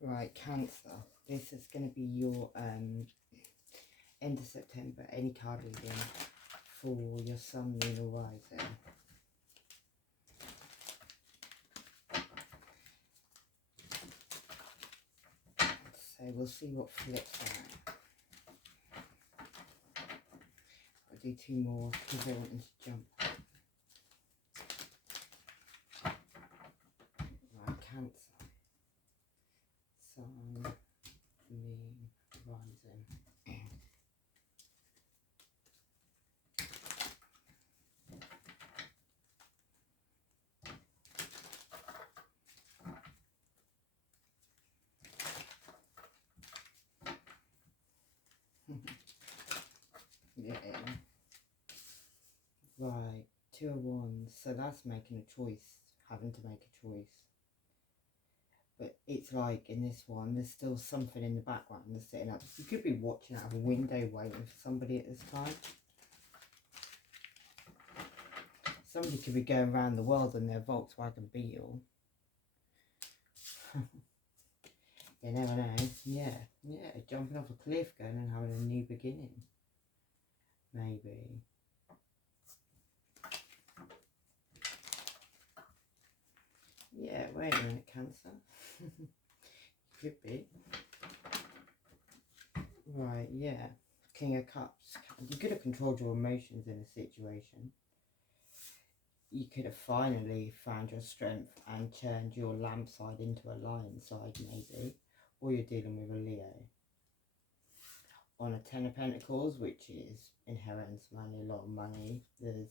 Right, Cancer. This is going to be your end of September, any card reading for your Sun, Moon or Rising. So we'll see what flips out. I'll do 2 more because I want them to jump. Right, Cancer. Sun, Moon, Rising. Yeah. Right, 2 of Wands. So that's making a choice, having to make a choice. But it's like in this one, there's still something in the background that's sitting up. You could be watching out of a window waiting for somebody at this time. Somebody could be going around the world in their Volkswagen Beetle. You never know. Yeah, jumping off a cliff, going and having a new beginning. Maybe. Yeah, wait a minute, Cancer. Could be. Right, yeah. King of Cups. You could have controlled your emotions in a situation. You could have finally found your strength and turned your lamb side into a lion side, maybe. Or you're dealing with a Leo. On a 10 of Pentacles, which is inheritance money, a lot of money. There's,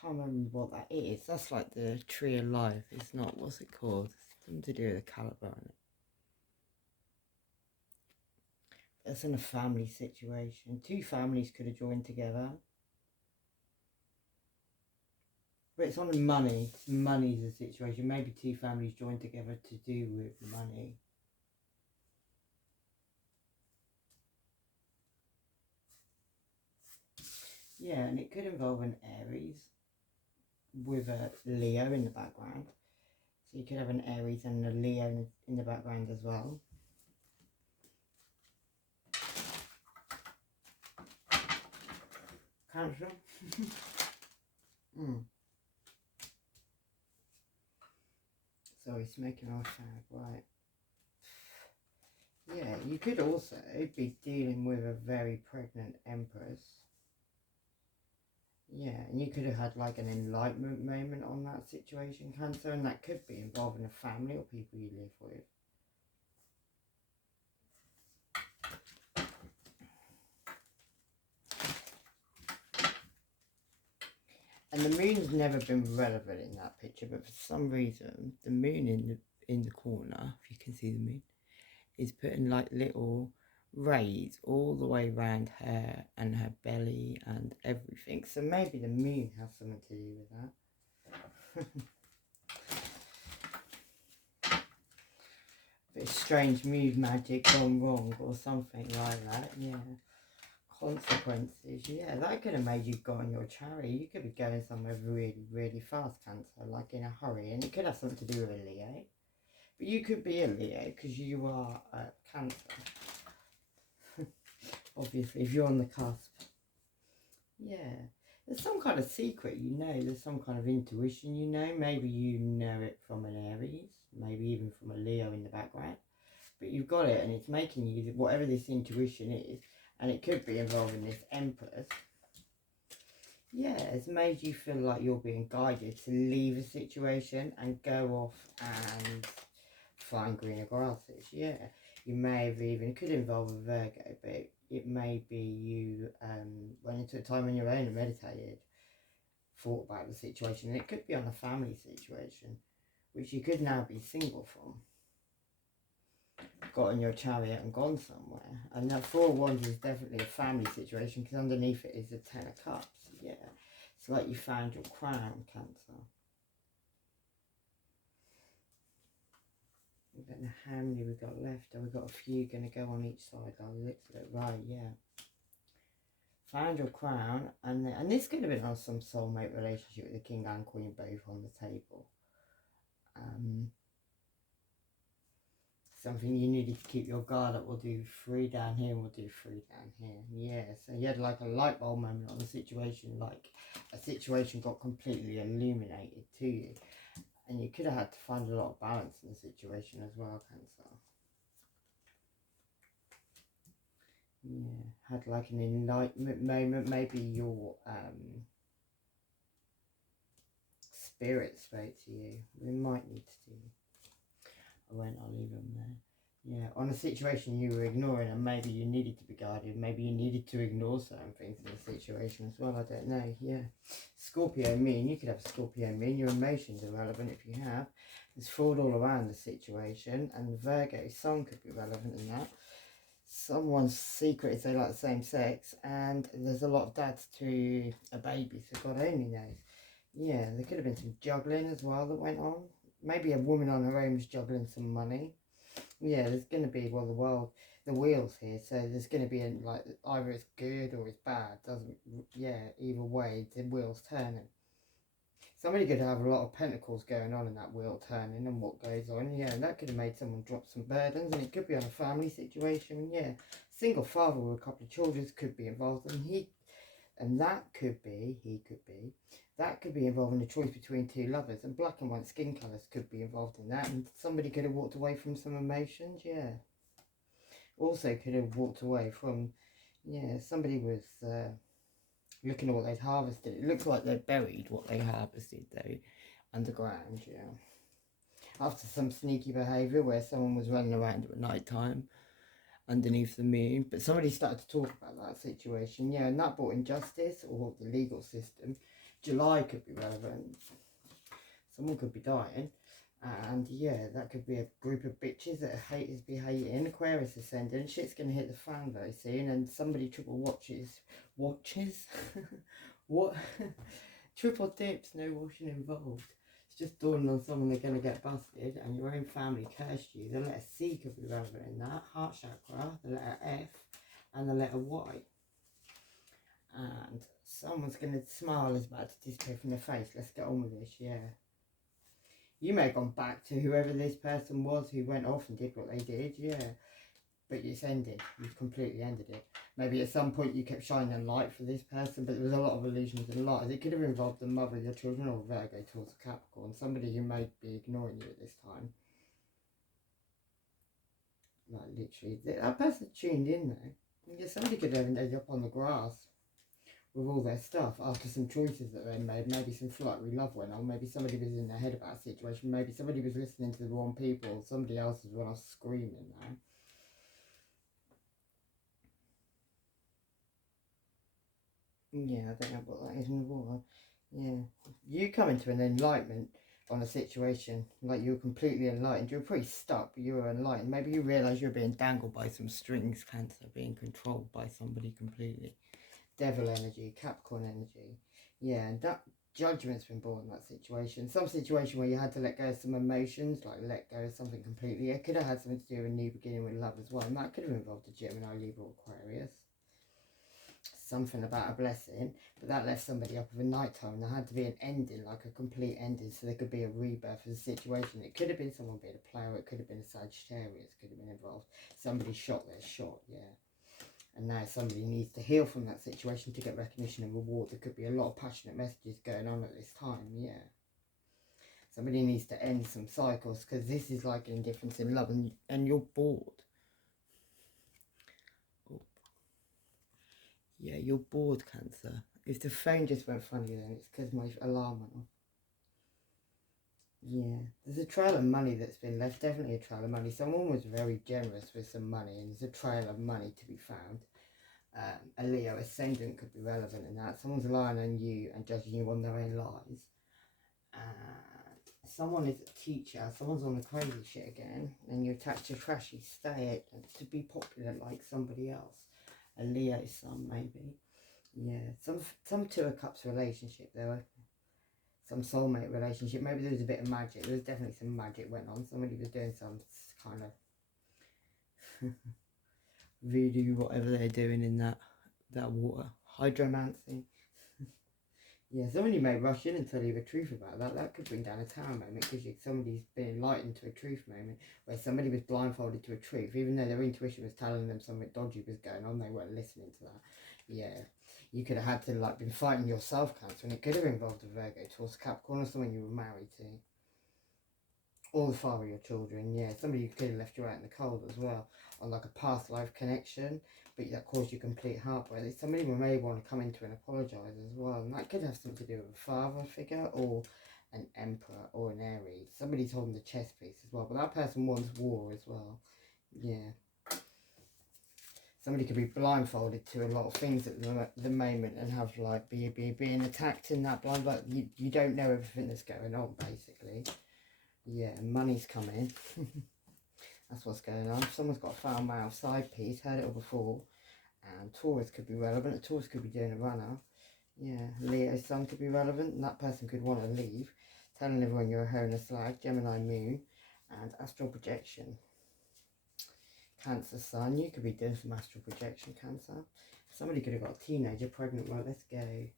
can't remember what that is. That's like the tree of life. It's not, what's it called? It's something to do with a caliber on it. It's in a family situation. 2 families could have joined together. But it's on the money. Money's the situation. Maybe 2 families joined together to do with money. Yeah, and it could involve an Aries with a Leo in the background. So you could have an Aries and a Leo in the background as well. Cancer. Sorry, smoking our fag, right. Yeah, you could also be dealing with a very pregnant Empress. Yeah, and you could have had like an enlightenment moment on that situation, Cancer, and that could be involving a family or people you live with. And the moon's never been relevant in that picture, but for some reason, the moon in the corner, if you can see the moon, is putting like little rays all the way around her and her belly and everything. So maybe the moon has something to do with that. Bit of strange mood magic gone wrong or something like that, yeah. Consequences, yeah, that could have made you go on your chariot. You could be going somewhere really, really fast, Cancer, like in a hurry, and it could have something to do with a Leo. But you could be a Leo because you are Cancer. Obviously, if you're on the cusp. Yeah, there's some kind of secret, you know, there's some kind of intuition, you know. Maybe you know it from an Aries, maybe even from a Leo in the background. But you've got it and it's making you, whatever this intuition is, and it could be involving this Empress. Yeah, it's made you feel like you're being guided to leave a situation and go off and find greener grasses. Yeah, you may have even, it could involve a Virgo, but it may be you went into a time on your own and meditated, thought about the situation, and it could be on a family situation, which you could now be single from. Got on your chariot and gone somewhere. And that 4 of Wands is definitely a family situation because underneath it is the 10 of Cups. Yeah, it's like you found your crown, Cancer. I don't know how many we've got left. We've got a few going to go on each side. I looked at it. Right, yeah. Found your crown, and this could have been on some soulmate relationship with the King and Queen both on the table. Something you needed to keep your guard up. We'll do 3 down here and we'll do 3 down here. Yeah, so you had like a light bulb moment on the situation, like a situation got completely illuminated to you. And you could have had to find a lot of balance in the situation as well, Cancer. Yeah, had like an enlightenment moment. Maybe your spirit spoke to you. We might need to do... I'll leave them there. Yeah, on a situation you were ignoring and maybe you needed to be guarded. Maybe you needed to ignore certain things in the situation as well. I don't know. Yeah. Scorpio mean. You could have Scorpio mean. Your emotions are relevant if you have. There's fraud all around the situation. And Virgo sun could be relevant in that. Someone's secret is they like the same sex. And there's a lot of dads to a baby. So God only knows. Yeah, there could have been some juggling as well that went on. Maybe a woman on her own was juggling some money. Yeah, there's going to be, well, the wheels here, so there's going to be, like, either it's good or it's bad, either way, the wheel's turning. Somebody could have a lot of pentacles going on in that wheel turning and what goes on, yeah, and that could have made someone drop some burdens, and it could be on a family situation, yeah. Single father with a couple of children could be involved, and that could be involving a choice between 2 lovers, and black and white skin colours could be involved in that, and somebody could have walked away from some emotions, yeah. Also could have walked away from, yeah, somebody was looking at what they'd harvested. It looks like they buried what they harvested though, underground, yeah. After some sneaky behaviour where someone was running around at night time, underneath the moon, but somebody started to talk about that situation, yeah, and that brought injustice or the legal system. July could be relevant. Someone could be dying, and yeah, that could be a group of bitches that haters be hating. Aquarius ascending, shit's gonna hit the fan very soon, and somebody triple watches, what? Triple dips, no washing involved. It's just dawning on someone they're gonna get busted, and your own family cursed you. The letter C could be relevant in that. Heart chakra, the letter F, and the letter Y. And someone's going to smile is about to disappear from their face. Let's get on with this, yeah. You may have gone back to whoever this person was who went off and did what they did, yeah. But it's ended. You've completely ended it. Maybe at some point you kept shining light for this person, but there was a lot of illusions and lies. It could have involved the mother of your children or Virgo towards a Capricorn. Somebody who may be ignoring you at this time. Like literally. That person tuned in though. Yeah, somebody could have ended up on the grass with all their stuff after some choices that they made. Maybe some flattery love went on. Maybe somebody was in their head about a situation. Maybe somebody was listening to the wrong people. Somebody else was when I was screaming now. Yeah, I don't know what that is in the water. Yeah. You come into an enlightenment on a situation. Like you were completely enlightened. You were pretty stuck, but you were enlightened. Maybe you realise you're being dangled by some strings, Cancer, being controlled by somebody completely. Devil energy, Capricorn energy. Yeah, and that judgment's been born in that situation. Some situation where you had to let go of some emotions, like let go of something completely. It could have had something to do with a new beginning with love as well. And that could have involved a Gemini, Libra, Aquarius. Something about a blessing, but that left somebody up with a nighttime. There had to be an ending, like a complete ending, so there could be a rebirth of the situation. It could have been someone being a player, it could have been a Sagittarius, could have been involved. Somebody shot their shot, yeah. And now somebody needs to heal from that situation to get recognition and reward. There could be a lot of passionate messages going on at this time, yeah. Somebody needs to end some cycles, because this is like indifference in love, and you're bored. Oh. Yeah, you're bored, Cancer. If the phone just went funny then, it's because my alarm went off. Yeah, there's a trail of money that's been left, definitely a trail of money. Someone was very generous with some money, and there's a trail of money to be found. A Leo ascendant could be relevant in that. Someone's lying on you and judging you on their own lies. Someone is a teacher. Someone's on the crazy shit again, and you're attached to trashy state to be popular like somebody else. A Leo sun, maybe. Yeah, some Two of Cups relationship. There were some soulmate relationship. Maybe there was a bit of magic. There was definitely some magic went on. Somebody was doing some kind of voodoo, whatever they're doing in that water. Hydromancy. Yeah, somebody may rush in and tell you the truth about that. That could bring down a tower moment because somebody's been enlightened to a truth moment where somebody was blindfolded to a truth. Even though their intuition was telling them something dodgy was going on, they weren't listening to that. Yeah, you could have had to like been fighting yourself, Cancer, and it could have involved a Virgo, Taurus, Capricorn, or someone you were married to. Or the father of your children, yeah. Somebody who could have left you out in the cold as well, on like a past life connection, but that caused you complete heartbreak. Somebody may want to come into and apologise as well, and that could have something to do with a father figure or an emperor or an Aries. Somebody's holding the chess piece as well, but that person wants war as well, yeah. Somebody could be blindfolded to a lot of things at the moment and have like being attacked in that blind, like you don't know everything that's going on basically. Yeah, money's coming. That's what's going on. Someone's got a foul mouth side piece, heard it all before. And Taurus could be relevant. A Taurus could be doing a runner. Yeah, Leo's sun could be relevant, and that person could want to leave. Telling everyone you're a hoe and a slag. Gemini moon. And astral projection. Cancer sun, you could be doing some astral projection, Cancer. Somebody could have got a teenager pregnant. Right, let's go.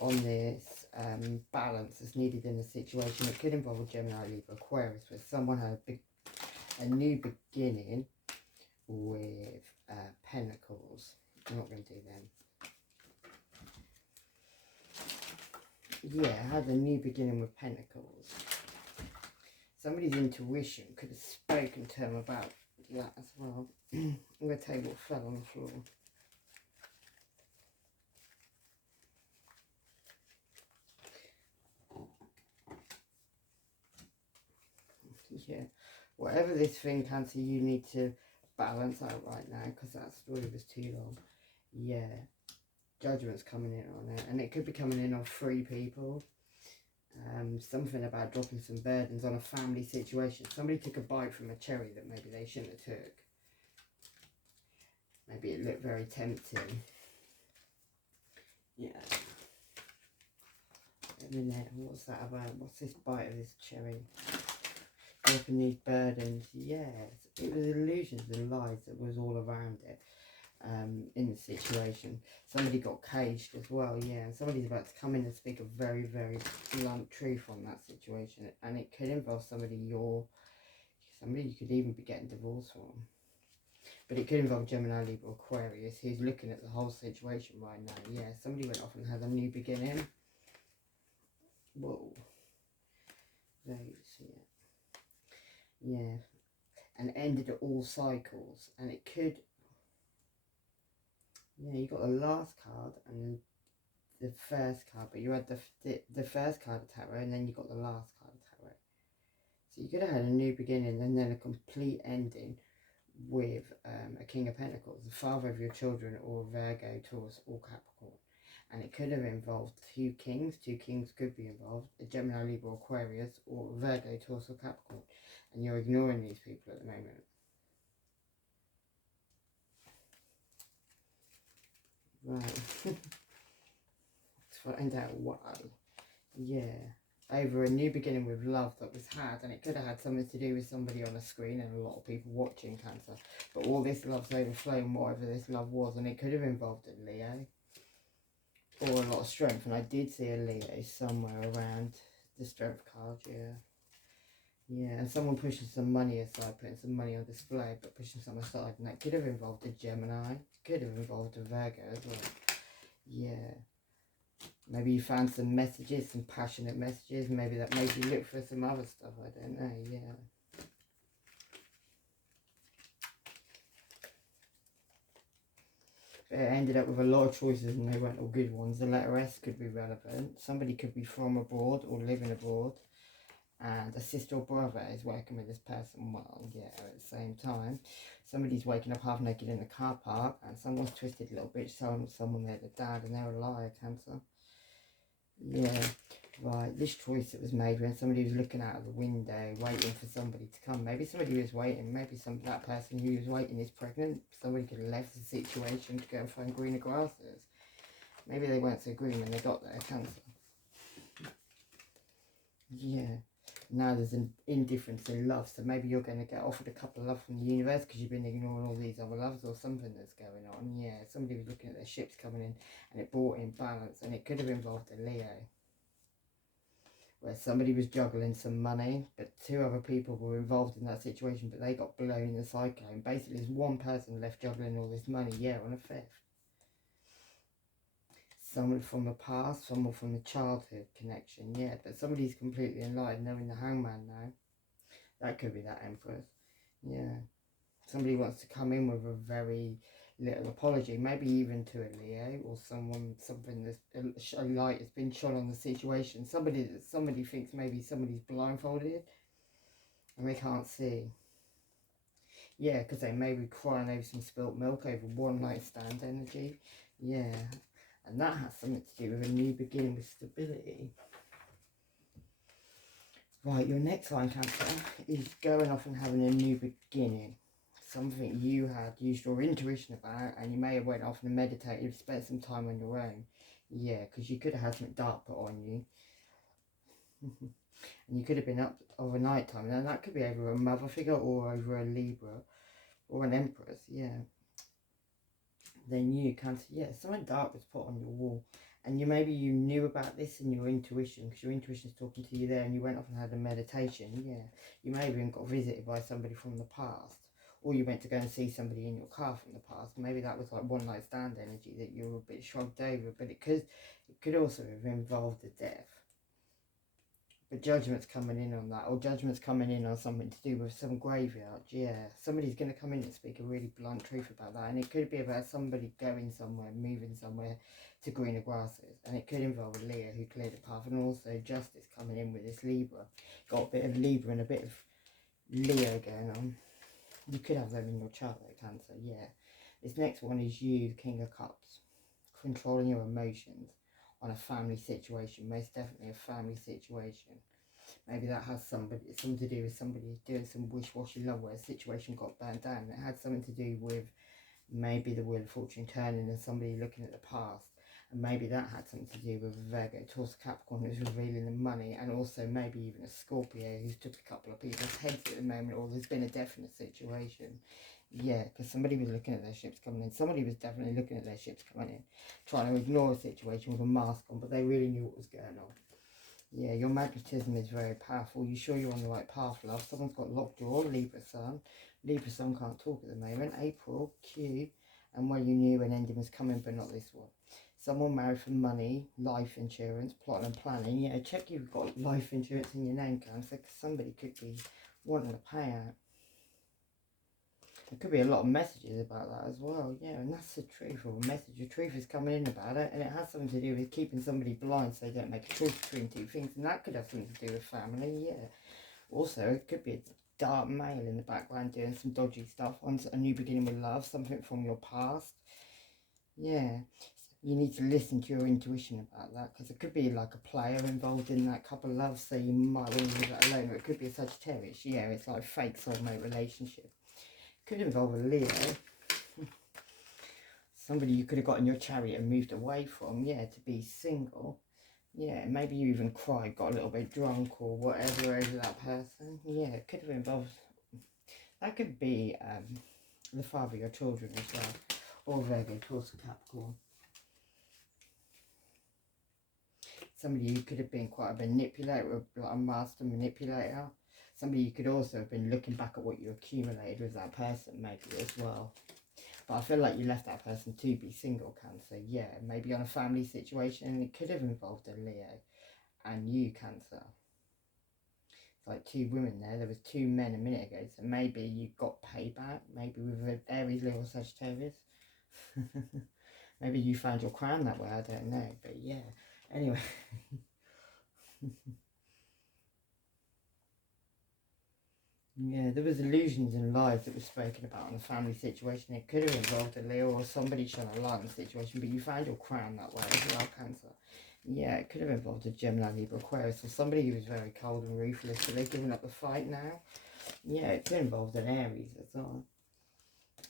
On this balance that's needed in the situation. It could involve a Gemini, Libra, Aquarius, where someone had a new beginning with Pentacles. I'm not going to do them. Yeah, I had a new beginning with Pentacles. Somebody's intuition could have spoken to them about that as well. I'm going to tell you what fell on the floor. Yeah, whatever this thing, Cancer, you need to balance out right now because that story was too long. Yeah, judgment's coming in on it, and it could be coming in on 3 people. Something about dropping some burdens on a family situation. Somebody took a bite from a cherry that maybe they shouldn't have took. Maybe it looked very tempting. Yeah. A minute, what's that about? What's this bite of this cherry? Dropping these burdens. Yes, it was illusions and lies that was all around it. In the situation, somebody got caged as well, yeah, and somebody's about to come in and speak a very, very blunt truth on that situation, and it could involve somebody you could even be getting divorced from, but it could involve Gemini, Libra, Aquarius, who's looking at the whole situation right now. Yeah, somebody went off and had a new beginning. Whoa, there you see it. Yeah, and ended all cycles, and it could. Yeah, you got the last card and the first card, but you had the first card of tarot, and then you got the last card of tarot. So you could have had a new beginning and then a complete ending with a King of Pentacles, the father of your children, or Virgo, Taurus, or Capricorn. And it could have involved 2 kings. 2 kings could be involved, a Gemini, Libra, Aquarius, or Virgo, Taurus, or Capricorn. And you're ignoring these people at the moment. Right. Let's find out why. Yeah. Over a new beginning with love that was had, and it could have had something to do with somebody on a screen and a lot of people watching, Cancer. But all this love's overflowing, whatever this love was, and it could have involved a Leo. Or a lot of strength, and I did see a Leo somewhere around the strength card, yeah. Yeah, and someone pushing some money aside, putting some money on display, but pushing some aside, and that could have involved a Gemini, could have involved a Virgo as well. Yeah. Maybe you found some messages, some passionate messages, maybe that made you look for some other stuff, I don't know, yeah. It ended up with a lot of choices and they weren't all good ones. The letter S could be relevant. Somebody could be from abroad or living abroad. And a sister or brother is working with this person well, yeah, at the same time. Somebody's waking up half naked in the car park and someone's twisted a little bit, someone they're the dad and they're a liar, Cancer. Yeah, right, this choice that was made when somebody was looking out of the window waiting for somebody to come. Maybe somebody was waiting, maybe that person who was waiting is pregnant. Somebody could have left the situation to go and find greener grasses. Maybe they weren't so green when they got there, Cancer. Yeah, Now there's an indifference in love, so maybe you're going to get offered a couple of love from the universe because you've been ignoring all these other loves or something that's going on. Yeah, somebody was looking at their ships coming in and it brought in balance, and it could have involved a Leo, where somebody was juggling some money, but two other people were involved in that situation, but they got blown in the cyclone. Basically, there's one person left juggling all this money, yeah, on a fifth. Someone from the past, someone from the childhood connection, yeah, but somebody's completely enlightened, knowing the hangman now. That could be that Empress, yeah. Somebody wants to come in with a very little apology, maybe even to a Leo or something that's a light has been shone on the situation. Somebody thinks maybe somebody's blindfolded and they can't see. Yeah, because they may be crying over some spilt milk over one night stand energy. Yeah, and that has something to do with a new beginning with stability. Right, your next line, Cancer, is going off and having a new beginning. Something you had used your intuition about, and you may have went off and meditated, spent some time on your own. Yeah, because you could have had something dark put on you. And you could have been up over night time. Now that could be over a mother figure or over a Libra or an Empress, yeah. Then you, Cancer, yeah, something dark was put on your wall. And maybe you knew about this in your intuition, because your intuition is talking to you there, and you went off and had a meditation, yeah. You may have even got visited by somebody from the past, or you went to go and see somebody in your car from the past. Maybe that was like one night stand energy that you were a bit shrugged over, but it could also have involved a death. But judgment's coming in on that, or judgment's coming in on something to do with some graveyard, yeah. Somebody's going to come in and speak a really blunt truth about that, and it could be about somebody going somewhere, moving somewhere to greener grasses, and it could involve a Leo who cleared the path, and also justice coming in with this Libra. Got a bit of Libra and a bit of Leo going on. You could have them in your chart though, Cancer, yeah. This next one is you, the King of Cups, controlling your emotions on a family situation, most definitely a family situation. Maybe that has something to do with somebody doing some wish-washy love where a situation got burnt down. It had something to do with maybe the Wheel of Fortune turning and somebody looking at the past. And maybe that had something to do with Virgo, Taurus, Capricorn who's revealing the money, and also maybe even a Scorpio who's took a couple of people's heads at the moment, or there's been a definite situation. Yeah, because somebody was looking at their ships coming in. Somebody was definitely looking at their ships coming in, trying to ignore a situation with a mask on, but they really knew what was going on. Yeah, your magnetism is very powerful. You sure you're on the right path, love? Someone's got lockjaw, Libra Sun. Libra Sun can't talk at the moment. April, Q, and well, you knew an ending was coming, but not this one. Someone married for money, life insurance, plotting and planning. Yeah, check you've got life insurance in your name, Cancer, because somebody could be wanting a payout. There could be a lot of messages about that as well, yeah, and that's the truth, or a message. The truth is coming in about it, and it has something to do with keeping somebody blind so they don't make a choice between two things, and that could have something to do with family, yeah. Also, it could be a dark male in the background doing some dodgy stuff, on a new beginning with love, something from your past, yeah. You need to listen to your intuition about that, because it could be like a player involved in that couple of loves, so you might want to leave that alone, or it could be a Sagittarius, yeah, it's like a fake soulmate relationship. Could involve a Leo. Somebody you could have got in your chariot and moved away from, yeah, to be single. Yeah, maybe you even cried, got a little bit drunk or whatever over that person. Yeah, it could have involved, that could be the father of your children as well. Or Virgo, Taurus, Capricorn. Somebody you could have been quite a manipulator, like a master manipulator. Somebody you could also have been looking back at what you accumulated with that person maybe as well. But I feel like you left that person to be single, Cancer. Yeah, maybe on a family situation, and it could have involved a Leo and you, Cancer. It's like two women there. There was two men a minute ago, so maybe you got payback. Maybe with an Aries, Leo, or Sagittarius. Maybe you found your crown that way. I don't know, but yeah. Anyway. Yeah, there was illusions and lies that were spoken about in the family situation. It could have involved a Leo or somebody trying to lie in the situation, but you found your crown that way as well, Cancer. Yeah, it could have involved a Gemini, Libra, Aquarius, or somebody who was very cold and ruthless, but they've given up the fight now. Yeah, it could have involved an Aries as well.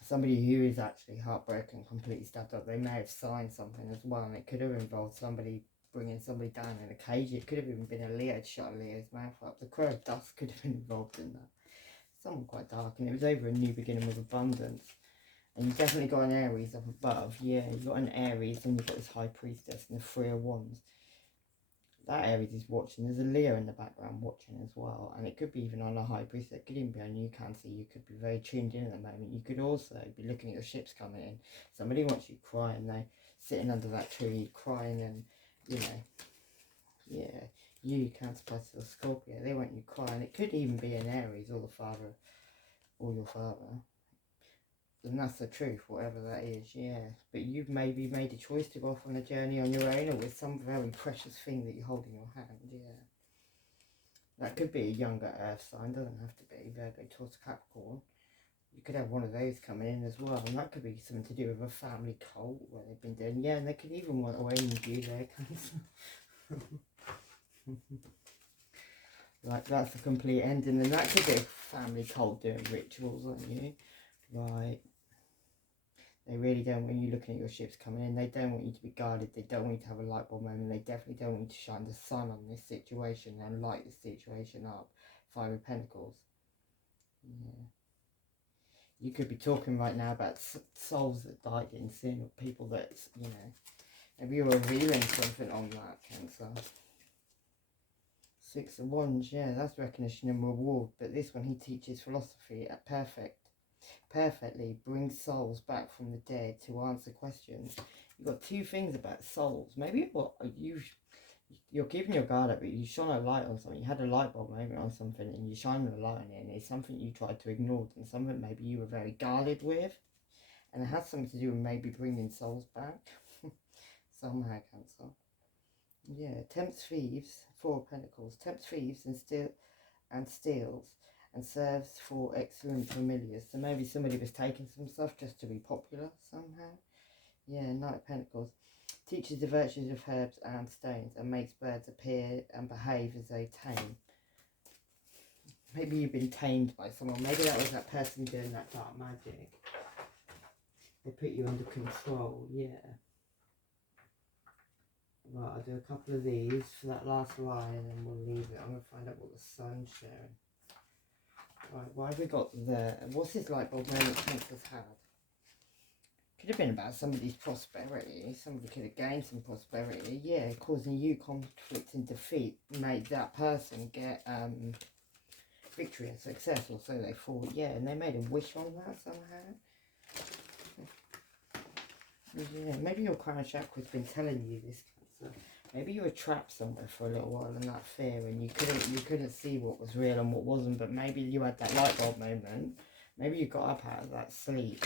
Somebody who is actually heartbroken, completely stabbed up. They may have signed something as well, and it could have involved somebody bringing somebody down in a cage. It could have even been a Leo to shut a Leo's mouth up. The crow of dust could have been involved in that. Someone quite dark, and it was over a new beginning with abundance. And you definitely got an Aries up above. Yeah, you got an Aries, and you've got this High Priestess and the Three of Wands. That Aries is watching. There's a Leo in the background watching as well. And it could be even on a High Priestess. It could even be on you, Cancer. You could be very tuned in at the moment. You could also be looking at your ships coming in. Somebody wants you crying. They're sitting under that tree crying, and, you know, yeah, you, Cancer, Pisces, or Scorpio, they want you crying. It could even be an Aries or the father, or your father. And that's the truth, whatever that is, yeah. But you've maybe made a choice to go off on a journey on your own, or with some very precious thing that you hold in your hand, yeah. That could be a younger earth sign, doesn't have to be Virgo, Taurus, Capricorn. You could have one of those coming in as well, and that could be something to do with a family cult, where they've been doing, yeah, and they could even want to aim you there, Cancer. Like, that's a complete ending, and that could be a family cult doing rituals on you. Right. They really don't want you looking at your ships coming in. They don't want you to be guarded. They don't want you to have a light bulb moment. They definitely don't want you to shine the sun on this situation and light this situation up. Five of Pentacles. Yeah. You could be talking right now about souls that died in sin, or people that, you know, maybe you're revealing something on that, Cancer. Six of Wands, yeah, that's recognition and reward. But this one, he teaches philosophy at perfectly brings souls back from the dead to answer questions. You've got two things about souls. Maybe you're keeping your guard up, but you shone a light on something. You had a light bulb moment on something, and you're shining a light on it, and it's something you tried to ignore, and something maybe you were very guarded with, and it has something to do with maybe bringing souls back somehow, Cancer. Yeah, tempts thieves, Four of Pentacles, tempts thieves and steals, and serves for excellent familiars. So maybe somebody was taking some stuff just to be popular somehow. Yeah, Knight of Pentacles. Teaches the virtues of herbs and stones, and makes birds appear and behave as they tame. Maybe you've been tamed by someone. Maybe that was that person doing that dark magic. They put you under control, yeah. Right, I'll do a couple of these for that last line, and then we'll leave it. I'm going to find out what the sun's sharing. Right, why have we got there? What's this light bulb moment Cancer's had? Could have been about somebody's prosperity. Somebody could have gained some prosperity. Yeah, causing you conflict and defeat made that person get victory and success, or so they thought. Yeah, and they made a wish on that somehow. Yeah, maybe your crown chakra's been telling you this, Cancer. Maybe you were trapped somewhere for a little while in that fear, and you couldn't see what was real and what wasn't. But maybe you had that light bulb moment. Maybe you got up out of that sleep.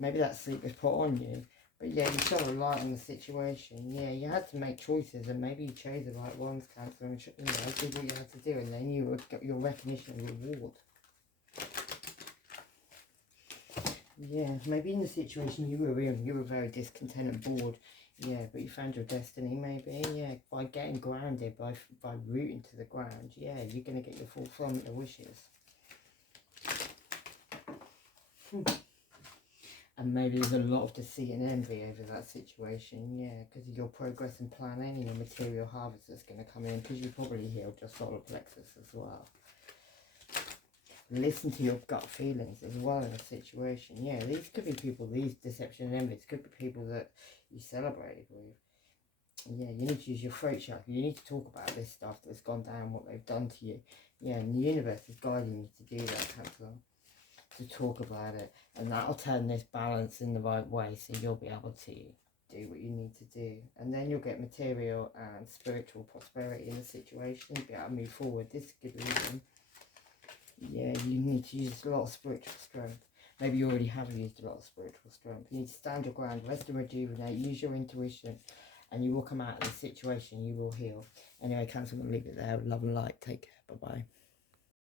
Maybe that sleep was put on you. But yeah, you shone a light on the situation. Yeah, you had to make choices, and maybe you chose the right ones, Cancer, and you know, did what you had to do, and then you would get your recognition and reward. Yeah, maybe in the situation you were in, you were very discontent and bored. Yeah, but you found your destiny, maybe. Yeah, by getting grounded, by rooting to the ground. Yeah, you're going to get your fulfillment of wishes. And maybe there's a lot of deceit and envy over that situation. Yeah, because of your progress and planning and your material harvest that's going to come in. Because you probably healed your solar plexus as well. Listen to your gut feelings as well in a situation. Yeah, these could be people, these deception and envy could be people that you celebrated with. Yeah, you need to use your throat chakra. You need to talk about this stuff that's gone down, what they've done to you. Yeah, and the universe is guiding you to do that, Cancer. To talk about it. And that'll turn this balance in the right way, so you'll be able to do what you need to do. And then you'll get material and spiritual prosperity in the situation. Be able to move forward. This is a good reason. Yeah, you need to use a lot of spiritual strength. Maybe you already have used a lot of spiritual strength. You need to stand your ground, rest and rejuvenate, use your intuition, and you will come out of this situation, you will heal. Anyway, Cancer, I'm going to leave it there. Love and light. Take care. Bye-bye.